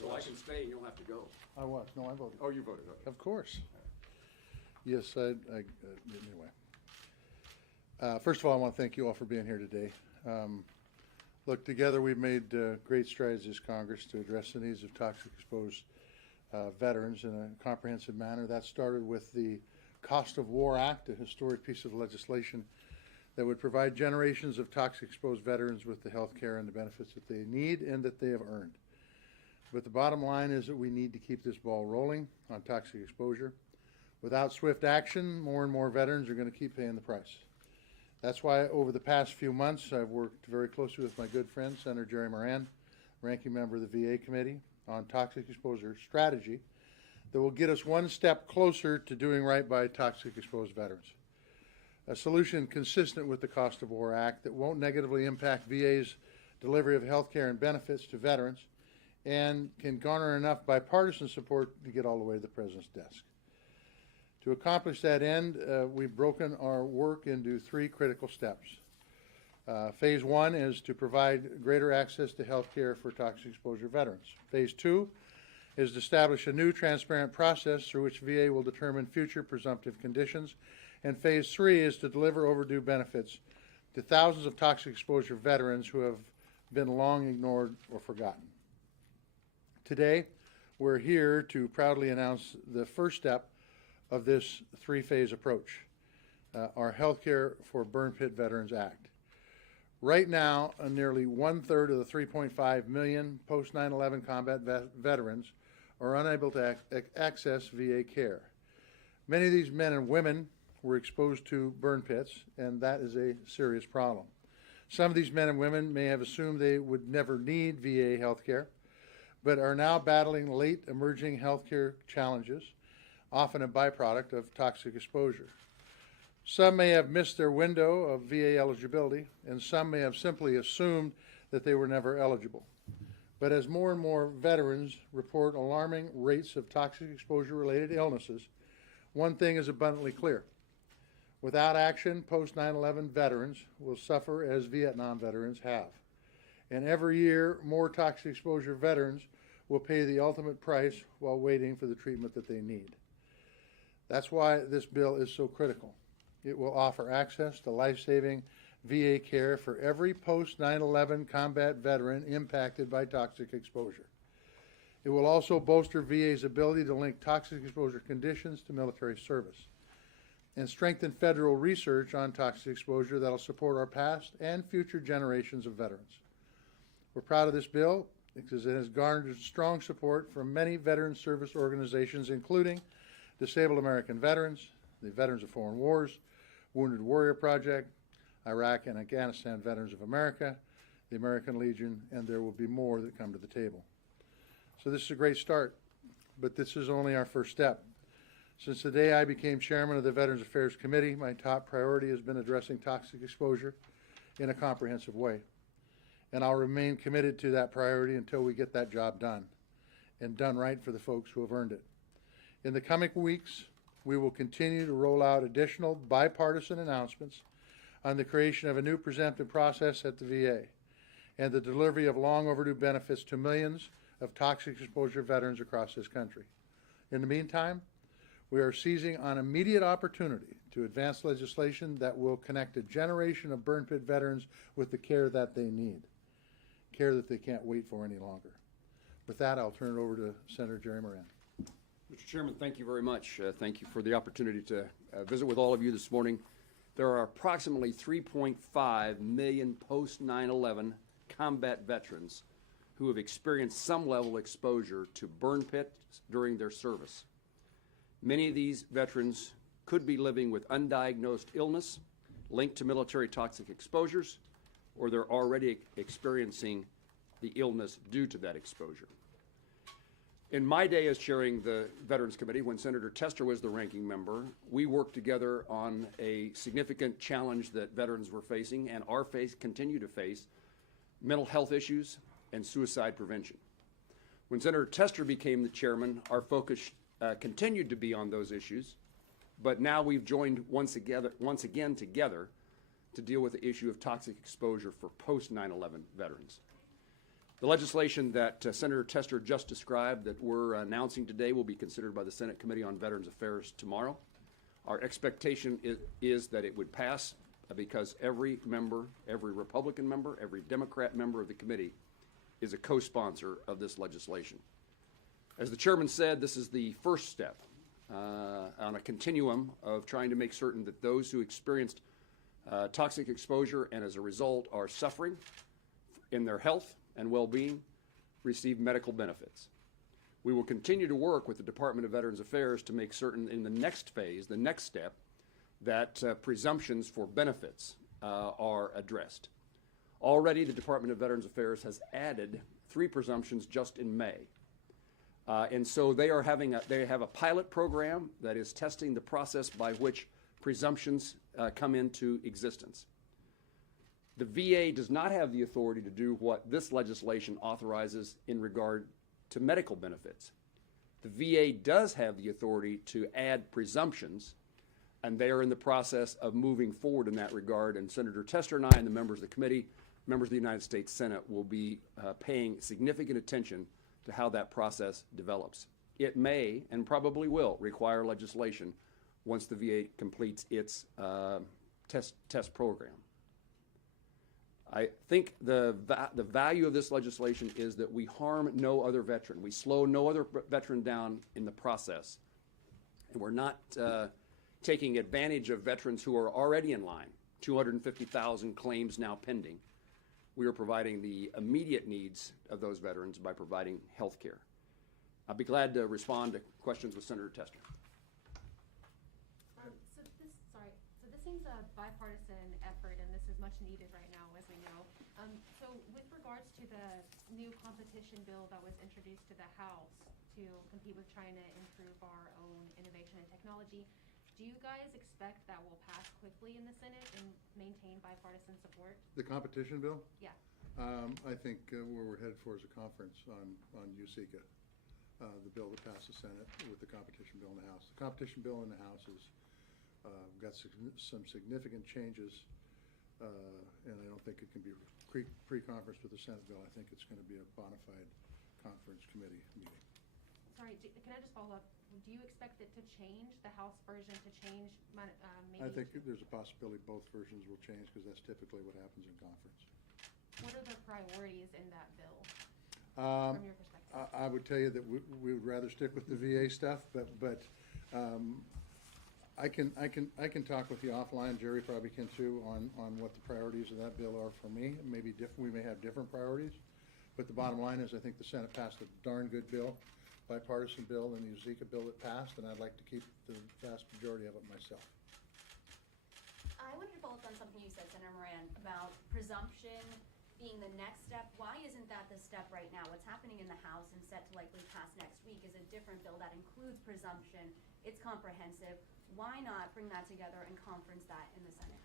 So I can stay and you'll have to go. I was. No, I voted. Oh, you voted, okay. Of course. Yes, anyway. First of all, I want to thank you all for being here today. Look, together we've made great strides as Congress to address the needs of toxic exposed veterans in a comprehensive manner. That started with the Cost of War Act, a historic piece of legislation that would provide generations of toxic exposed veterans with the health care and the benefits that they need and that they have earned. But the bottom line is that we need to keep this ball rolling on toxic exposure. Without swift action, more and more veterans are going to keep paying the price. That's why over the past few months, I've worked very closely with my good friend, Senator Jerry Moran, ranking member of the VA committee, on toxic exposure strategy that will get us one step closer to doing right by toxic exposed veterans. A solution consistent with the Cost of War Act that won't negatively impact VA's delivery of health care and benefits to veterans and can garner enough bipartisan support to get all the way to the President's desk. To accomplish that end, we've broken our work into three critical steps. Phase one is to provide greater access to health care for toxic exposure veterans. Phase two is to establish a new transparent process through which VA will determine future presumptive conditions. And phase three is to deliver overdue benefits to thousands of toxic exposure veterans who have been long ignored or forgotten. Today, we're here to proudly announce the first step of this three-phase approach, our Healthcare for Burn Pit Veterans Act. Right now, nearly 1/3 of the 3.5 million post 9/11 combat veterans are unable to access VA care. Many of these men and women were exposed to burn pits, and that is a serious problem. Some of these men and women may have assumed they would never need VA health care, but are now battling late emerging healthcare challenges, often a byproduct of toxic exposure. Some may have missed their window of VA eligibility, and some may have simply assumed that they were never eligible. But as more and more veterans report alarming rates of toxic exposure-related illnesses, one thing is abundantly clear. Without action, post 9/11 veterans will suffer as Vietnam veterans have. And every year, more toxic exposure veterans will pay the ultimate price while waiting for the treatment that they need. That's why this bill is so critical. It will offer access to life-saving VA care for every post 9/11 combat veteran impacted by toxic exposure. It will also bolster VA's ability to link toxic exposure conditions to military service and strengthen federal research on toxic exposure that will support our past and future generations of veterans. We're proud of this bill because it has garnered strong support from many veteran service organizations, including Disabled American Veterans, the Veterans of Foreign Wars, Wounded Warrior Project, Iraq and Afghanistan Veterans of America, the American Legion, and there will be more that come to the table. So this is a great start, but this is only our first step. Since the day I became chairman of the Veterans Affairs Committee, my top priority has been addressing toxic exposure in a comprehensive way. And I'll remain committed to that priority until we get that job done, and done right for the folks who have earned it. In the coming weeks, we will continue to roll out additional bipartisan announcements on the creation of a new presumptive process at the VA and the delivery of long overdue benefits to millions of toxic exposure veterans across this country. In the meantime, we are seizing on immediate opportunity to advance legislation that will connect a generation of burn pit veterans with the care that they need, care that they can't wait for any longer. With that, I'll turn it over to Senator Jerry Moran. Mr. Chairman, thank you very much. Thank you for the opportunity to visit with all of you this morning. There are approximately 3.5 million post 9/11 combat veterans who have experienced some level of exposure to burn pits during their service. Many of these veterans could be living with undiagnosed illness linked to military toxic exposures, or they're already experiencing the illness due to that exposure. In my day as chairing the Veterans Committee, when Senator Tester was the ranking member, we worked together on a significant challenge that veterans were facing and continue to face, mental health issues and suicide prevention. When Senator Tester became the chairman, our focus continued to be on those issues, but now we've joined once again together to deal with the issue of toxic exposure for post 9/11 veterans. The legislation that Senator Tester just described that we're announcing today will be considered by the Senate Committee on Veterans Affairs tomorrow. Our expectation is that it would pass because every member, every Republican member, every Democrat member of the committee is a co-sponsor of this legislation. As the chairman said, this is the first step on a continuum of trying to make certain that those who experienced toxic exposure and as a result are suffering in their health and well-being receive medical benefits. We will continue to work with the Department of Veterans Affairs to make certain in the next phase, the next step, that presumptions for benefits are addressed. Already, the Department of Veterans Affairs has added 3 presumptions just in May. And so they have a pilot program that is testing the process by which presumptions come into existence. The VA does not have the authority to do what this legislation authorizes in regard to medical benefits. The VA does have the authority to add presumptions, and they are in the process of moving forward in that regard. And Senator Tester and I and the members of the committee, members of the United States Senate, will be paying significant attention to how that process develops. It may and probably will require legislation once the VA completes its test program. I think the value of this legislation is that we harm no other veteran. We slow no other veteran down in the process. And we're not taking advantage of veterans who are already in line, 250,000 claims now pending. We are providing the immediate needs of those veterans by providing health care. I'll be glad to respond to questions with Senator Tester. So this seems a bipartisan effort, and this is much needed right now, as we know. So with regards to the new competition bill that was introduced to the House to compete with China, improve our own innovation and technology, do you guys expect that will pass quickly in the Senate and maintain bipartisan support? The competition bill? Yeah. I think where we're headed for is a conference on USICA, the bill that passed the Senate with the competition bill in the House. The competition bill in the House has got some significant changes, and I don't think it can be pre-conference with the Senate bill. I think it's going to be a bona fide conference committee meeting. Sorry, can I just follow up? Do you expect it to change, the House version to change? Maybe I think there's a possibility both versions will change because that's typically what happens in conference. What are the priorities in that bill from your perspective? I would tell you that we would rather stick with the VA stuff, but I can talk with you offline. Jerry probably can too on what the priorities of that bill are for me. Maybe we may have different priorities, but the bottom line is I think the Senate passed a darn good bill, bipartisan bill, and the USICA bill that passed, and I'd like to keep the vast majority of it myself. I wanted to follow up on something you said, Senator Moran, about presumption being the next step. Why isn't that the step right now? What's happening in the House and set to likely pass next week is a different bill that includes presumption. It's comprehensive. Why not bring that together and conference that in the Senate?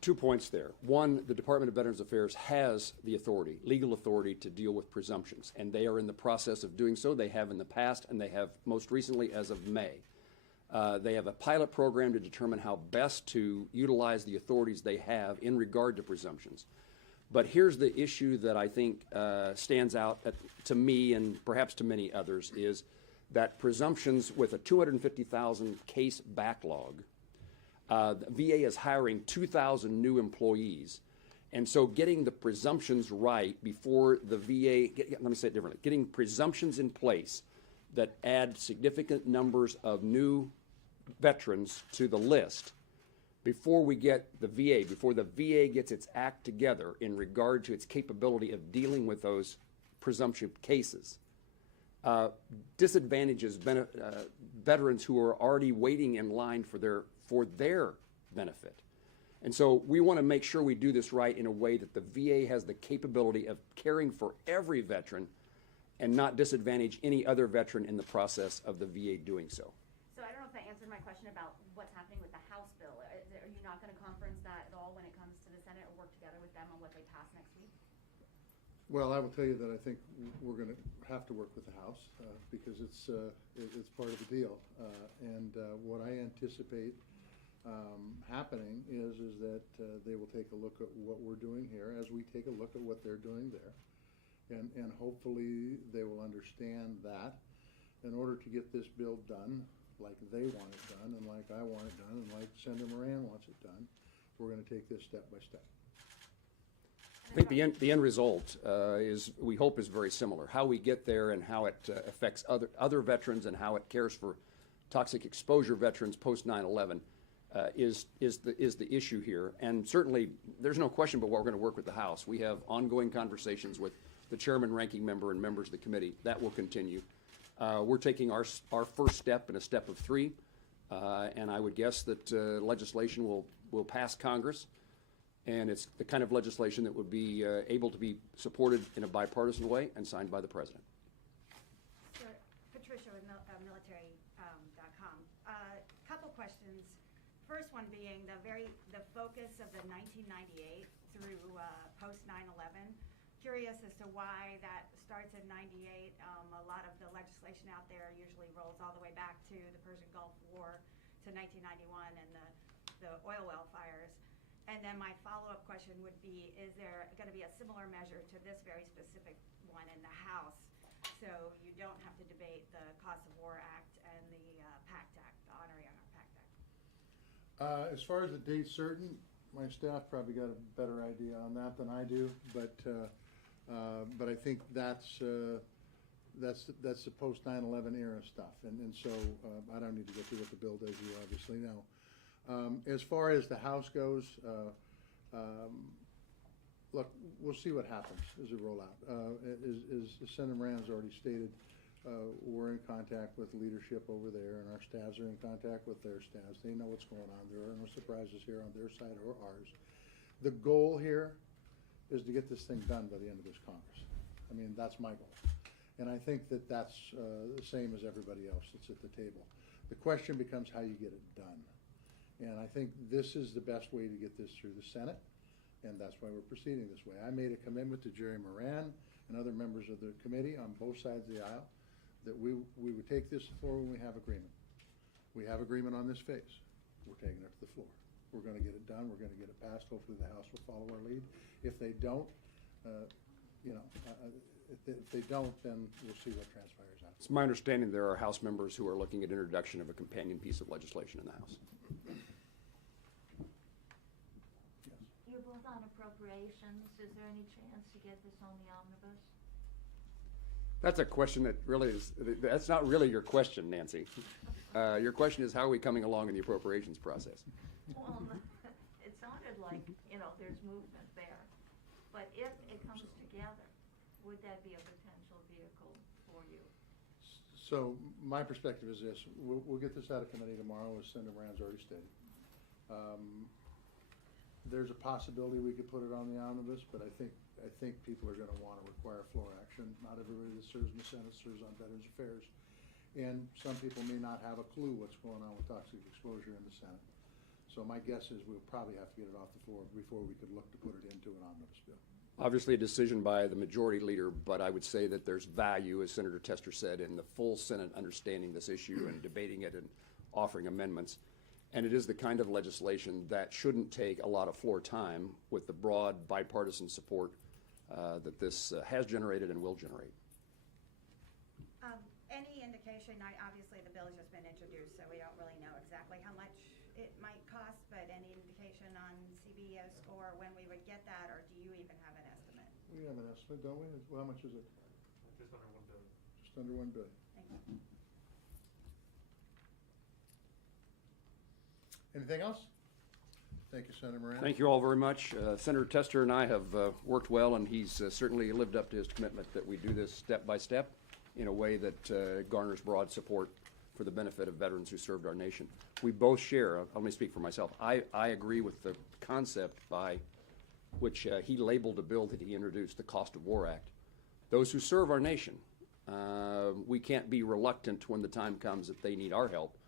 Two points there. One, the Department of Veterans Affairs has the authority, legal authority, to deal with presumptions, and they are in the process of doing so. They have in the past, and they have most recently as of May. They have a pilot program to determine how best to utilize the authorities they have in regard to presumptions. But here's the issue that I think stands out to me and perhaps to many others is that presumptions with a 250,000 case backlog, the VA is hiring 2,000 new employees. And so getting the presumptions right before the VA, let me say it differently, getting presumptions in place that add significant numbers of new veterans to the list before we get the VA, before the VA gets its act together in regard to its capability of dealing with those presumption cases, disadvantages veterans who are already waiting in line for their benefit. And so we want to make sure we do this right in a way that the VA has the capability of caring for every veteran and not disadvantage any other veteran in the process of the VA doing so. So I don't know if that answered my question about what's happening with the House bill. Are you not going to conference that at all when it comes to the Senate or work together with them on what they pass next week? Well, I will tell you that I think we're going to have to work with the House because it's part of the deal. And what I anticipate happening is that they will take a look at what we're doing here as we take a look at what they're doing there. And hopefully they will understand that in order to get this bill done, like they want it done, and like I want it done, and like Senator Moran wants it done, we're gonna take this step by step. I think the end result we hope is very similar. How we get there and how it affects other veterans and how it cares for toxic exposure veterans post 9/11 is the issue here. And certainly, there's no question but we're going to work with the House. We have ongoing conversations with the chairman, ranking member, and members of the committee. That will continue. We're taking our first step in a step of 3, and I would guess that legislation will pass Congress. And it's the kind of legislation that would be able to be supported in a bipartisan way and signed by the president. Sure. Patricia with military.com. Couple questions. First one being the focus of the 1998 through post 9/11. Curious as to why that starts in 98. A lot of the legislation out there usually rolls all the way back to the Persian Gulf War to 1991 and the oil well fires. And then my follow-up question would be, is there going to be a similar measure to this very specific one in the House, so you don't have to debate the Cost of War Act and the PACT Act, the Honor Young PACT Act? As far as the date certain, my staff probably got a better idea on that than I do, but I think that's the post 9/11 era stuff, and so I don't need to go through what the bill does. You obviously know. As far as the House goes, look, we'll see what happens as we roll out. As Senator Moran's already stated, we're in contact with leadership over there, and our staffs are in contact with their staffs. They know what's going on. There are no surprises here on their side or ours. The goal here is to get this thing done by the end of this Congress. I mean, that's my goal. And I think that that's the same as everybody else that's at the table. The question becomes how you get it done. And I think this is the best way to get this through the Senate, and that's why we're proceeding this way. I made a commitment to Jerry Moran and other members of the committee on both sides of the aisle that we would take this to the floor when we have agreement. We have agreement on this phase. We're taking it to the floor. We're going to get it done. We're going to get it passed. Hopefully the House will follow our lead. If they don't, if they don't, then we'll see what transpires after. It's my understanding there are House members who are looking at introduction of a companion piece of legislation in the House. You're both on appropriations. Is there any chance to get this on the omnibus? That's a question that really is, that's not really your question, Nancy. Your question is, how are we coming along in the appropriations process? Well, it sounded like, there's movement there. But if it comes together, would that be a potential vehicle for you? So my perspective is this. We'll get this out of committee tomorrow, as Senator Moran's already stated. There's a possibility we could put it on the omnibus, but I think people are going to want to require floor action. Not everybody that serves in the Senate serves on Veterans Affairs. And some people may not have a clue what's going on with toxic exposure in the Senate. So my guess is we'll probably have to get it off the floor before we could look to put it into an omnibus bill. Obviously a decision by the majority leader, but I would say that there's value, as Senator Tester said, in the full Senate understanding this issue and debating it and offering amendments. And it is the kind of legislation that shouldn't take a lot of floor time with the broad bipartisan support that this has generated and will generate. Any indication, obviously the bill has just been introduced, so we don't really know exactly how much it might cost, but any indication on CBO score when we would get that, or do you even have an estimate? We have an estimate, don't we? Well, how much is it? Just under $1 billion. Just under $1 billion. Thank you. Anything else? Thank you, Senator Moran. Thank you all very much. Senator Tester and I have worked well, and he's certainly lived up to his commitment that we do this step by step in a way that garners broad support for the benefit of veterans who served our nation. We both share, let me speak for myself, I agree with the concept by which he labeled a bill that he introduced, the Cost of War Act. Those who serve our nation, we can't be reluctant when the time comes that they need our help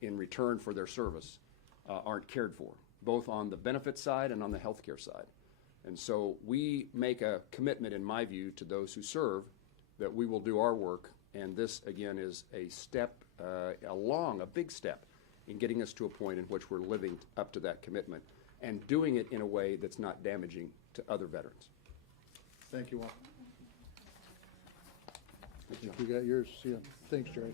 in return for their service, aren't cared for, both on the benefit side and on the health care side. And so we make a commitment, in my view, to those who serve that we will do our work, and this, again, is a step a big step in getting us to a point in which we're living up to that commitment and doing it in a way that's not damaging to other veterans. Thank you all. think we got yours. See ya. Thanks, Jerry.